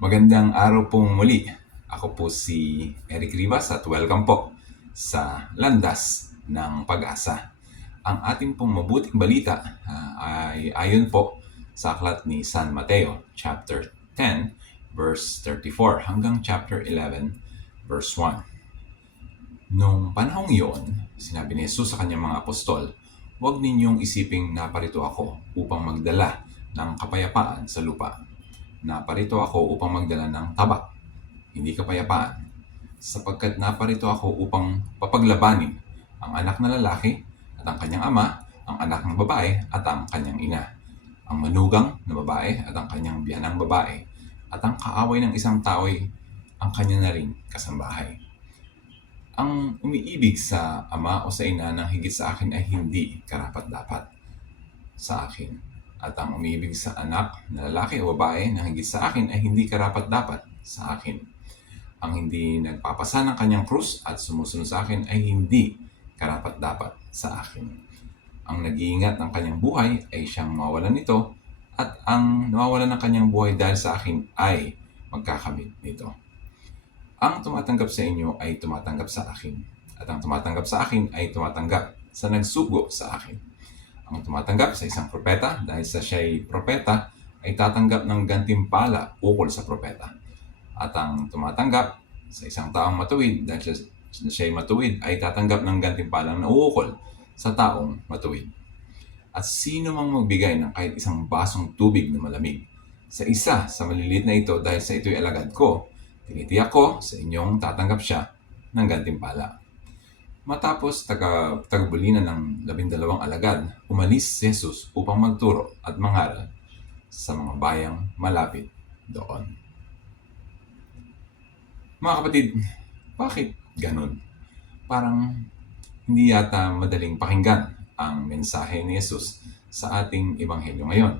Magandang araw pong muli. Ako po si Eric Rivas at welcome po sa Landas ng Pag-asa. Ang ating pong mabuting balita ah, ay ayon po sa aklat ni San Mateo, chapter 10, verse 34 hanggang chapter 11, verse 1. Noong panahong iyon, sinabi ni Jesus sa kanyang mga apostol, Huwag ninyong isiping naparito ako upang magdala ng kapayapaan sa lupa. Naparito ako upang magdala ng tabak, hindi kapayapaan. Sapagkat naparito ako upang papaglabanin ang anak na lalaki at ang kanyang ama, ang anak ng babae at ang kanyang ina, ang manugang na babae at ang kanyang biyanang babae, at ang kaaway ng isang tao ay ang kanya na rin kasambahay. Ang umiibig sa ama o sa ina ng higit sa akin ay hindi karapat-dapat sa akin. At ang umiibig sa anak na lalaki o babae ng higit sa akin ay hindi karapat-dapat sa akin. Ang hindi nagpapasa ng kanyang krus at sumusunod sa akin ay hindi karapat-dapat sa akin. Ang nag-iingat ng kanyang buhay ay siyang mawalan nito at ang nawawalan ng kanyang buhay dahil sa akin ay magkakamit nito. Ang tumatanggap sa inyo ay tumatanggap sa akin. At ang tumatanggap sa akin ay tumatanggap sa nagsugo sa akin. Ang tumatanggap sa isang propeta dahil sa siya'y propeta ay tatanggap ng gantimpala ukol sa propeta. At ang tumatanggap sa isang taong matuwid dahil sa siya'y matuwid ay tatanggap ng gantimpalang nauukol sa taong matuwid. At sino mang magbigay ng kahit isang basong tubig na malamig sa isa sa maliliit na ito dahil sa ito'y alagad ko, tinitiyak ko sa inyong tatanggap siya ng gantimpala. Matapos taga, tagabulinan ng labindalawang alagad, umalis si Jesus upang magturo at mangaral sa mga bayang malapit doon. Mga kapatid, bakit ganun? Parang hindi yata madaling pakinggan ang mensahe ni Jesus sa ating ebanghelyo ngayon.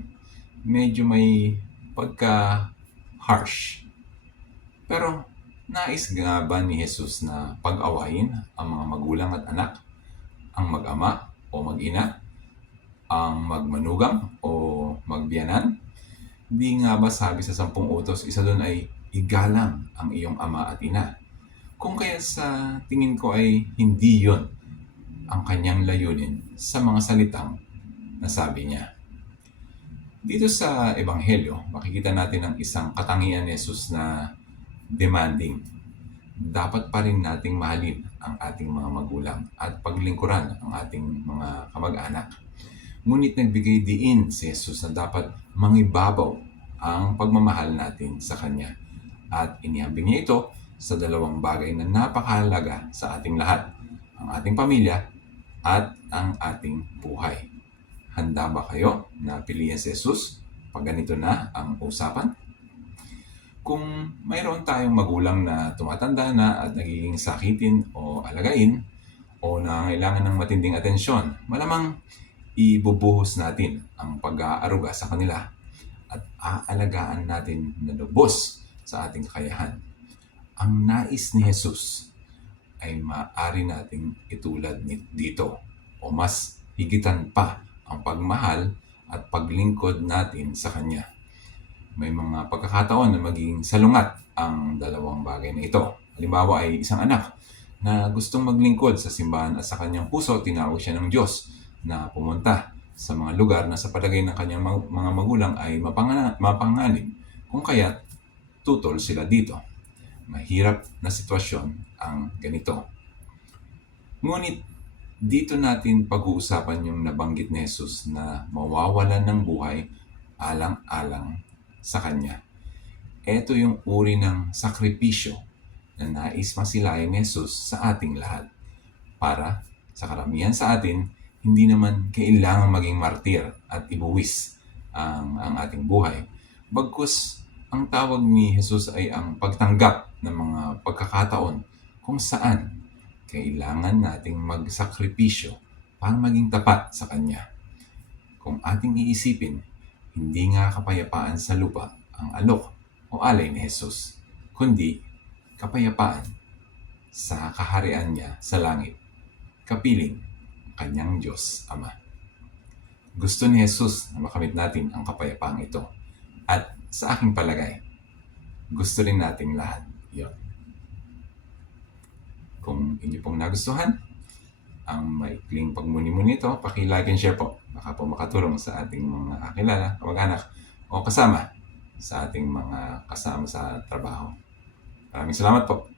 Medyo may pagka-harsh. Pero nais nga ba ni Jesus na pag-awayin ang mga magulang at anak, ang mag-ama o mag-ina, ang magmanugang o magbiyanan? Di nga ba sabi sa sampung utos, isa doon ay igalang ang iyong ama at ina? Kung kaya sa tingin ko ay hindi yon ang kanyang layunin sa mga salitang nasabi niya. Dito sa Ebanghelyo, makikita natin ang isang katangian ni Jesus na demanding. Dapat pa rin nating mahalin ang ating mga magulang at paglingkuran ang ating mga kamag-anak. Ngunit nagbigay diin si Jesus na dapat mangibabaw ang pagmamahal natin sa Kanya. At inihambing niya ito sa dalawang bagay na napakahalaga sa ating lahat. Ang ating pamilya at ang ating buhay. Handa ba kayo na piliin si Jesus pag ganito na ang usapan? Kung mayroon tayong magulang na tumatanda na at nagiging sakitin o alagain o nangailangan ng matinding atensyon, malamang ibubuhos natin ang pag-aaruga sa kanila at aalagaan natin na lubos sa ating kakayahan. Ang nais ni Jesus ay maaari nating itulad dito o mas higitan pa ang pagmahal at paglingkod natin sa Kanya. May mga pagkakataon na magiging salungat ang dalawang bagay na ito. Halimbawa ay isang anak na gustong maglingkod sa simbahan at sa kanyang puso tinawag siya ng Diyos na pumunta sa mga lugar na sa palagay ng kanyang mga magulang ay mapangana- mapanganib kung kaya tutol sila dito. Mahirap na sitwasyon ang ganito. Ngunit dito natin pag-uusapan yung nabanggit ni Jesus na mawawalan ng buhay alang-alang sa Kanya. Ito yung uri ng sakripisyo na nais masilayan ni Jesus sa ating lahat. Para sa karamihan sa atin, hindi naman kailangan maging martir at ibuwis ang, ang ating buhay. Bagkus, ang tawag ni Jesus ay ang pagtanggap ng mga pagkakataon kung saan kailangan nating magsakripisyo para maging tapat sa Kanya. Kung ating iisipin, hindi nga kapayapaan sa lupa ang alok o alay ni Jesus, kundi kapayapaan sa kaharian niya sa langit, kapiling ang kanyang Diyos Ama. Gusto ni Jesus na makamit natin ang kapayapaang ito. At sa aking palagay, gusto rin nating lahat. Yun. Kung inyo pong nagustuhan, ang maikling pagmuni-muni nito, paki-like share po. Baka po makatulong sa ating mga kakilala, kamag-anak, o kasama sa ating mga kasama sa trabaho. Maraming salamat po.